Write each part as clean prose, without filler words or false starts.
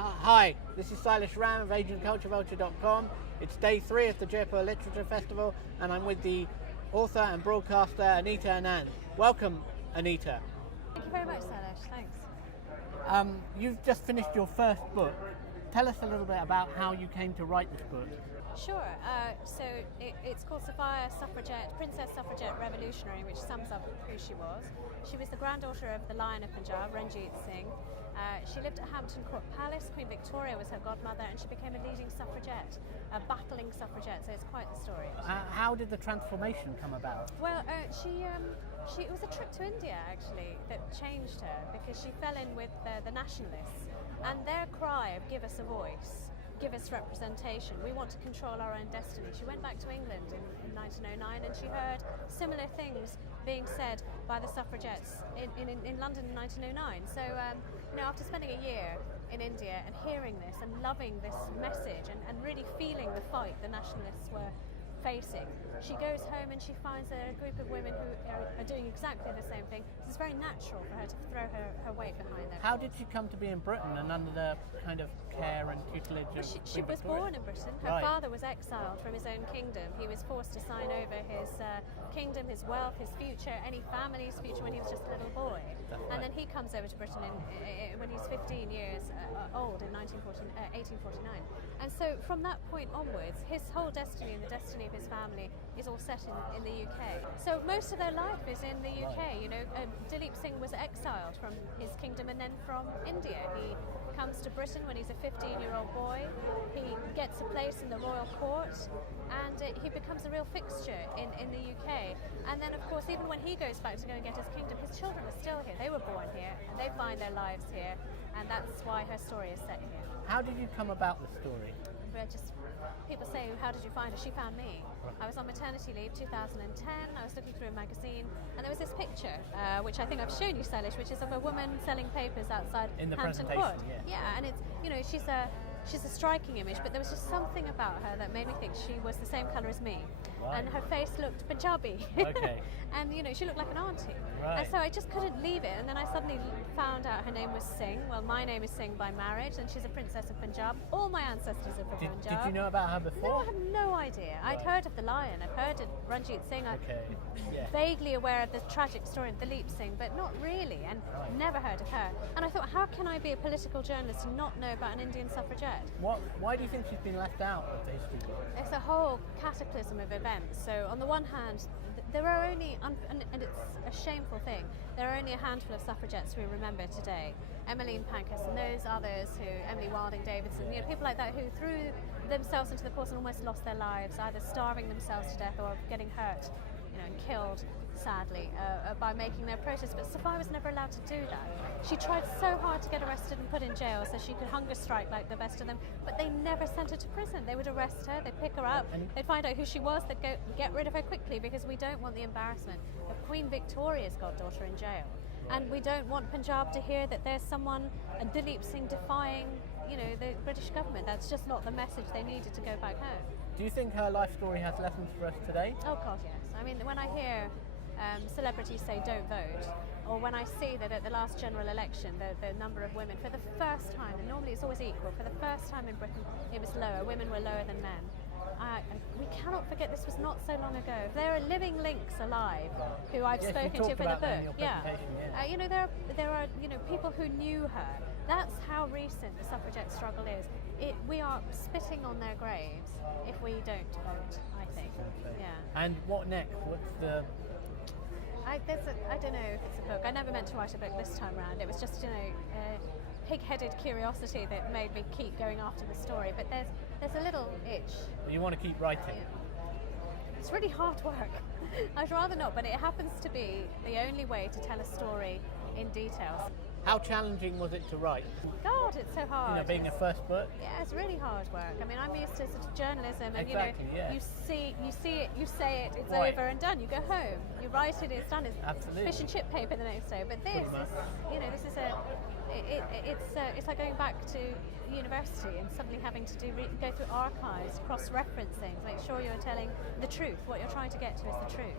Hi, this is Silas Ram of AgentCultureVulture.com. It's day 3 of the Jaipur Literature Festival, and I'm with the author and broadcaster Anita Anand. Welcome, Anita. Thank you very much, Silas. Thanks. You've just finished your first book. Tell us a little bit about how you came to write this book. Sure. So it's called Sophia, Suffragette, Princess Suffragette Revolutionary, which sums up who she was. She was the granddaughter of the Lion of Punjab, Ranjit Singh. She lived at Hampton Court Palace. Queen Victoria was her godmother, and she became a leading suffragette, a battling suffragette. So it's quite the story. How did the transformation come about? Well, it was a trip to India actually that changed her, because she fell in with the nationalists and their cry of "Give us a voice, give us representation, we want to control our own destiny." She went back to England in 1909, and she heard similar things being said by the suffragettes in London in 1909. So, after spending a year in India and hearing this and loving this message and really feeling the fight the nationalists were facing, she goes home and she finds a group of women who are doing exactly the same thing. It's very natural for her to throw her weight behind them. How did she come to be in Britain and under the kind of care and tutelage of She was born in Britain. Her father was exiled from his own kingdom. He was forced to sign over his kingdom, his wealth, his future, any family's future when he was just a little boy. And then he comes over to Britain when he's 15 years old in 1849. And so from that point onwards, his whole destiny and the destiny of his family is all set in the UK. So most of their life is in the UK. Dilip Singh was exiled from his kingdom and then from India. He comes to Britain when he's a 15-year-old boy. He gets a place in the royal court, and he becomes a real fixture in the UK. And then, of course, even when he goes back to go and get his kingdom, his children are still here. They were born here, and they find their lives here, and that's why her story is set here. How did you come about the story? People say, how did you find her? She found me. I was on maternity leave 2010. I was looking through a magazine, and there was this picture, which I think I've shown you, Silas, which is of a woman selling papers outside in the Hampton Court. Yeah, and it's she's a striking image, but there was just something about her that made me think she was the same colour as me. Right. And her face looked Punjabi. Okay. And she looked like an auntie. Right. And so I just couldn't leave it. And then I suddenly found out her name was Singh. Well, my name is Singh by marriage, and she's a princess of Punjab. All my ancestors are from Punjab. Did you know about her before? No, I had no idea. Right. I'd heard of the Lion. I've heard of Ranjit Singh. Okay. Yeah. Vaguely aware of the tragic story of Dilip Singh, but not really, and never heard of her. And I thought, how can I be a political journalist and not know about an Indian suffragette? Why do you think she's been left out of the history book? It's a whole cataclysm of events. So on the one hand, there are only, and it's a shameful thing, there are only a handful of suffragettes we remember today. Emmeline Pankhurst and those others Emily Wilding Davidson, people like that who threw themselves into the course and almost lost their lives, either starving themselves to death or getting hurt, and killed, sadly, by making their protest. But Sophia was never allowed to do that. She tried so hard to get arrested and put in jail so she could hunger strike like the best of them, but they never sent her to prison. They would arrest her, they'd pick her up, they'd find out who she was, they'd get rid of her quickly, because we don't want the embarrassment of Queen Victoria's goddaughter in jail. And we don't want Punjab to hear that there's someone, a Dilip Singh, defying the British government. That's just not the message they needed to go back home. Do you think her life story has lessons for us today? Oh God, yes. I mean, when I hear celebrities say don't vote, or when I see that at the last general election the number of women, for the first time, and normally it's always equal, for the first time in Britain it was lower, women were lower than men. We cannot forget this was not so long ago. There are living links alive who I've spoken to for the book. There are people who knew her. That's how recent the suffragette struggle is. We are spitting on their graves if we don't vote, I think. Yeah. And what next? What's the... I don't know if it's a book. I never meant to write a book this time round. It was just, pig-headed curiosity that made me keep going after the story. But there's a little itch. You want to keep writing? It's really hard work. I'd rather not, but it happens to be the only way to tell a story in detail. How challenging was it to write? God, it's so hard. Being a first book? Yeah, it's really hard work. I mean, I'm used to sort of journalism, and yeah. you see it, you say it, it's over and done. You go home, you write it, it's done. It's Absolutely. Fish and chip paper the next day. But this is, it's like going back to university and suddenly having to go through archives, cross-reference things, make sure you're telling the truth. What you're trying to get to is the truth.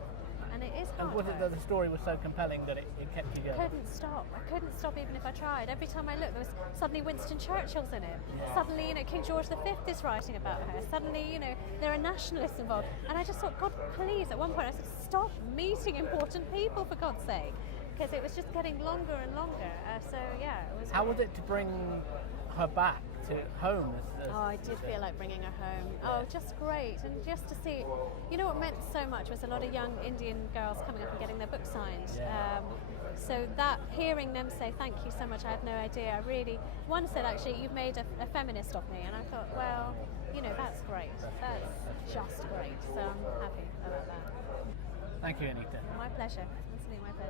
And it is hard And was it work. that the story was so compelling that it kept you going? I couldn't stop even if I tried. Every time I looked, there was suddenly Winston Churchill's in it. Yeah. Suddenly, King George V is writing about her. Suddenly, there are nationalists involved. And I just thought, God, please. At one point I said, stop meeting important people, for God's sake. Because it was just getting longer and longer. So yeah, it was. How was it to bring her back to home? I did feel like bringing her home. Oh, just great. And just to see, what meant so much was a lot of young Indian girls coming up and getting their book signed. Yeah. So that, hearing them say thank you so much, I had no idea. One said, actually, you've made a feminist of me. And I thought, well, that's great. That's just great. So I'm happy about that. Thank you, Anita. My pleasure. Absolutely my pleasure.